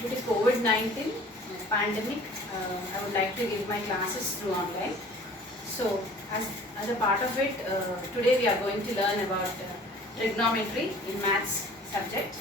due to COVID-19 pandemic, I would like to give my classes through online. So, as a part of it, today we are going to learn about trigonometry in maths subject.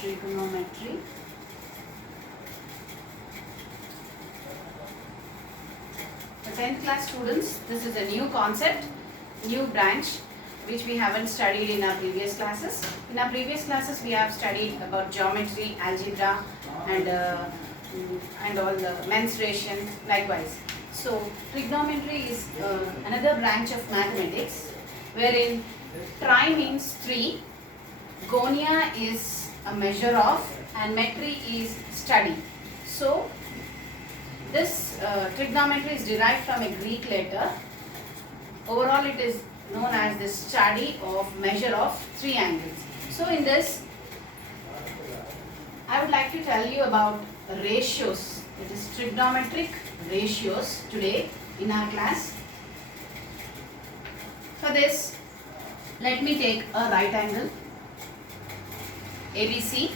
Trigonometry. For 10th class students, this is a new concept, new branch which we haven't studied in our previous classes. In our previous classes, we have studied about geometry, algebra, and all the mensuration likewise. So, trigonometry is another branch of mathematics wherein tri means 3, gonia is a measure of, and metry is study. So, this trigonometry is derived from a Greek letter. Overall, it is known as the study of measure of 3 angles. So, in this, I would like to tell you about ratios, that is trigonometric ratios today in our class. For this, let me take a right angle ABC,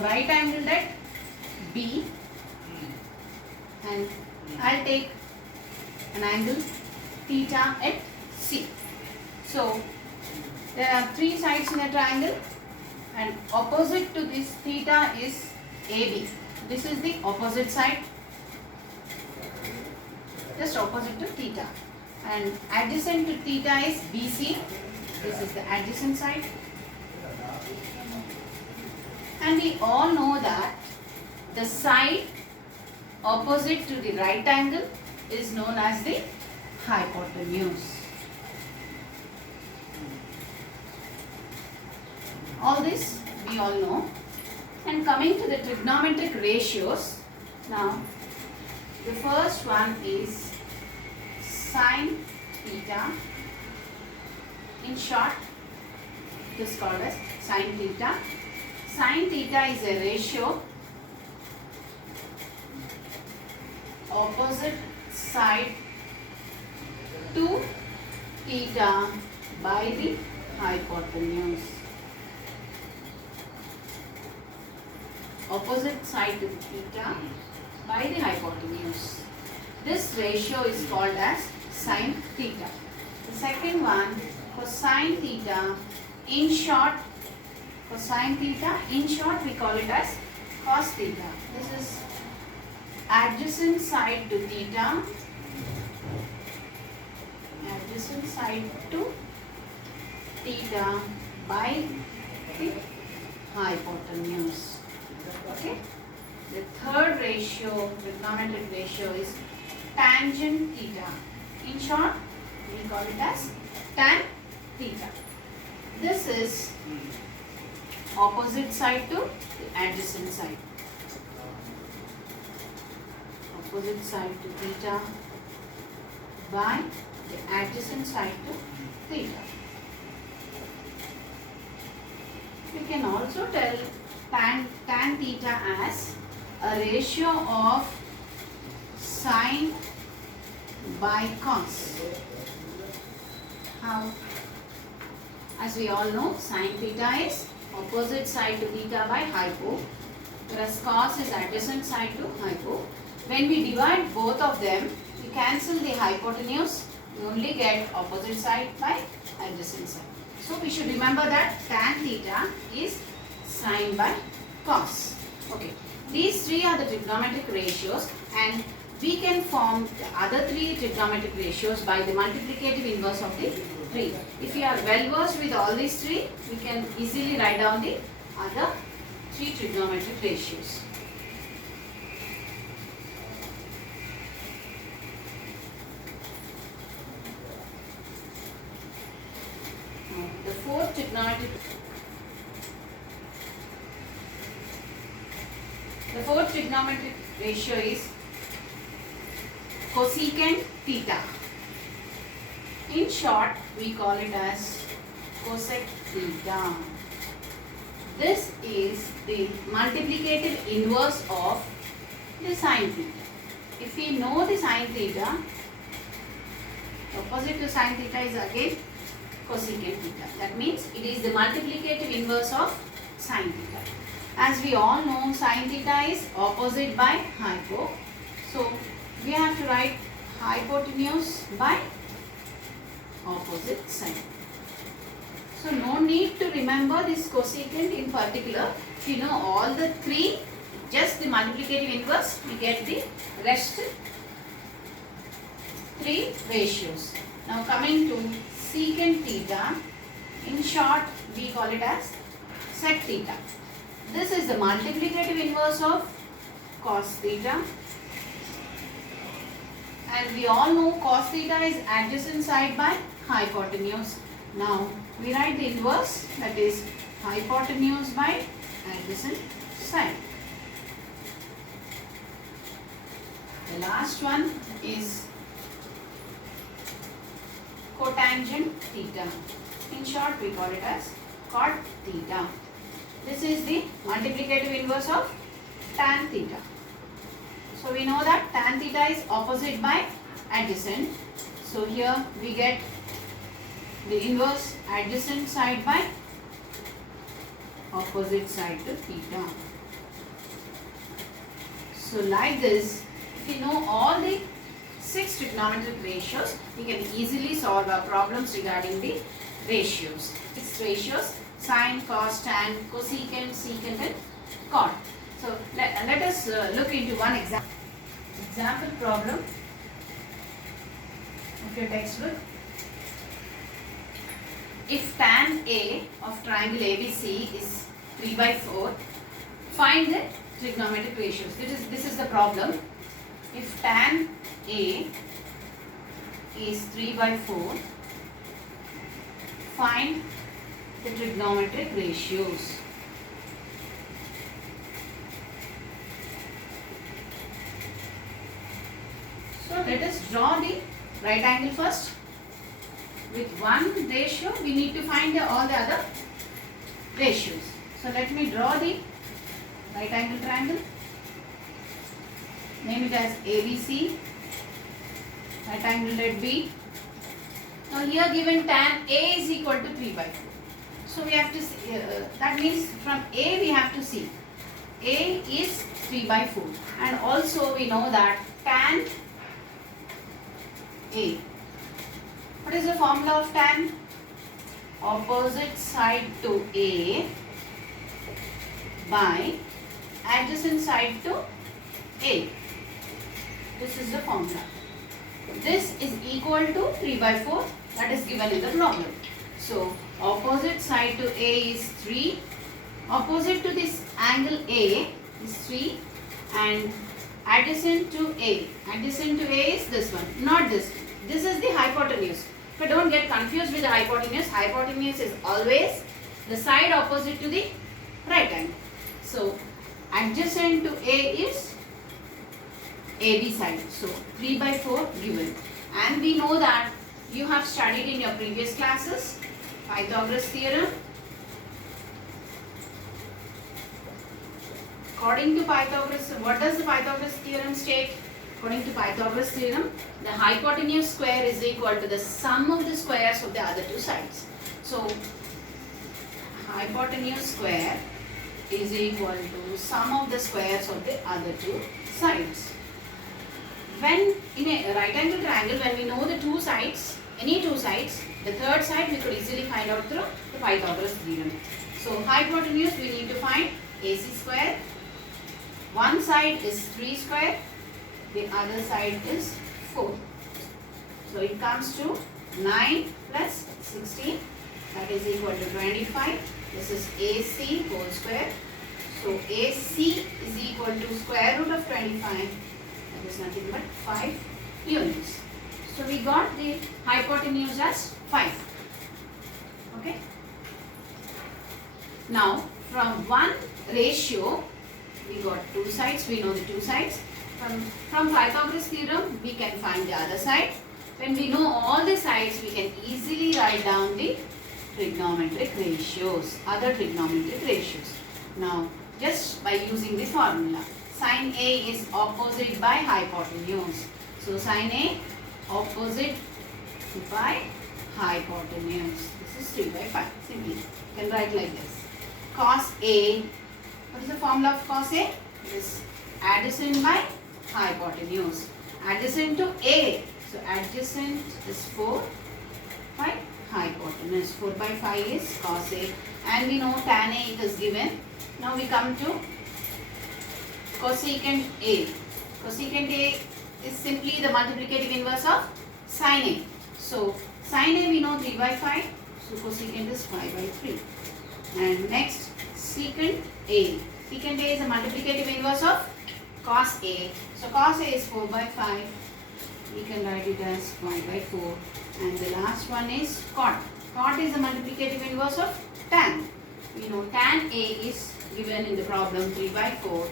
right angle at B, and I'll take an angle theta at C. So, there are 3 sides in a triangle and opposite to this theta is AB. This is the opposite side, just opposite to theta, and adjacent to theta is BC. This is the adjacent side, and we all know that the side opposite to the right angle is known as the hypotenuse. All this we all know. And coming to the trigonometric ratios, now the first one is sine theta. In short, this is called as sine theta. Sine theta is a ratio opposite side to theta by the hypotenuse. Opposite side to theta by the hypotenuse. This ratio is called as sine theta. The second one, cosine theta. In short, cosine theta, in short we call it as cos theta. This is adjacent side to theta, adjacent side to theta by the hypotenuse. Okay. The third ratio, trigonometric ratio, is tangent theta. In short, we call it as tan theta. This is opposite side to the adjacent side. Opposite side to theta by the adjacent side to theta. We can also tell tan theta as a ratio of sine by cos. How? As we all know, sine theta is opposite side to theta by hypo, whereas cos is adjacent side to hypo. When we divide both of them, we cancel the hypotenuse, we only get opposite side by adjacent side. So we should remember that tan theta is sine by cos. Okay. These 3 are the trigonometric ratios, and we can form the other 3 trigonometric ratios by the multiplicative inverse of the 3. If you are well versed with all these 3, we can easily write down the other 3 trigonometric ratios. The fourth trigonometric ratio is cosecant theta. In short, we call it as cosec theta. This is the multiplicative inverse of the sine theta. If we know the sine theta, opposite to sine theta is again cosecant theta. That means it is the multiplicative inverse of sin theta. As we all know, sin theta is opposite by hypo. So we have to write hypotenuse by opposite side. So no need to remember this cosecant in particular. If you know all the three, just the multiplicative inverse, we get the rest three ratios. Now coming to secant theta, in short we call it as sec theta. This is the multiplicative inverse of cos theta, and we all know cos theta is adjacent side by hypotenuse. Now we write the inverse, that is hypotenuse by adjacent side. The last one is cotangent theta. In short we call it as cot theta. This is the multiplicative inverse of tan theta. So we know that tan theta is opposite by adjacent. So here we get the inverse adjacent side by opposite side to theta. So like this, if you know all the 6 trigonometric ratios, we can easily solve our problems regarding the ratios. 6 ratios: sine, cos, tan, cosecant, secant and cot. So let us look into one example problem of your textbook. If tan A of triangle ABC is 3/4, find the trigonometric ratios. This is the problem. If tan A is 3/4, find the trigonometric ratios. So let us draw the right angle first. With one ratio, we need to find all the other ratios. So let me draw the right angle triangle. Name it as ABC. Right angle B. Now here given tan A is equal to 3/4. So we have to see, that means from A we have to see. A is 3/4, and also we know that tan A. What is the formula of tan? Opposite side to A by adjacent side to A. This is the formula. This is equal to 3/4, that is given in the problem. So opposite side to A is 3. Opposite to this angle A is 3, and adjacent to A. Adjacent to A is this one, not this. This is the hypotenuse. But don't get confused with the hypotenuse. Hypotenuse is always the side opposite to the right angle. So adjacent to A is AB side. So 3/4 given. And we know that you have studied in your previous classes Pythagoras theorem. According to Pythagoras, what does the Pythagoras theorem state? According to Pythagoras theorem, the hypotenuse square is equal to the sum of the squares of the other two sides. So hypotenuse square is equal to sum of the squares of the other two sides. When in a right angle triangle, when we know the two sides, any two sides, the third side we could easily find out through the Pythagoras theorem. So hypotenuse we need to find AC square. One side is 3 square, the other side is 4. So it comes to 9 plus 16, that is equal to 25. This is AC whole square. So AC is equal to square root of 25. That is nothing but 5 units. So we got the hypotenuse as 5. Okay. Now from one ratio we got two sides. We know the two sides. From Pythagoras theorem we can find the other side. When we know all the sides, we can easily write down the trigonometric ratios, other trigonometric ratios. Now just by using the formula, sin A is opposite by hypotenuse. So sin A opposite by hypotenuse. This is 3 by 5. Simply you can write like this. Cos A. What is the formula of cos A? It is adjacent by hypotenuse. Adjacent to A. So adjacent is 4 by hypotenuse. 4 by 5 is cos A. And we know tan A it is given. Now we come to cosecant A. Cosecant A is simply the multiplicative inverse of sin A. So sin A we know 3 by 5. So cosecant is 5 by 3. And next secant A. Secant A is a multiplicative inverse of cos A. So cos A is 4 by 5. We can write it as 5 by 4. And the last one is cot. Cot is a multiplicative inverse of tan. We know tan A is given in the problem 3 by 4.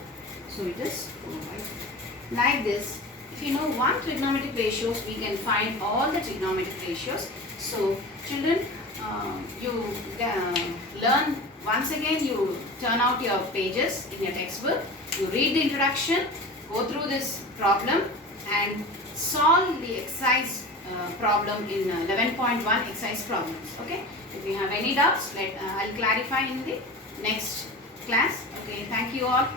So it is 4 by 4. Like this, if you know one trigonometric ratios, we can find all the trigonometric ratios. So children, you learn once again, you turn out your pages in your textbook, you read the introduction, go through this problem and solve the exercise problem in 11.1 exercise problems. Okay, if you have any doubts, I'll clarify in the next class. Okay, thank you all.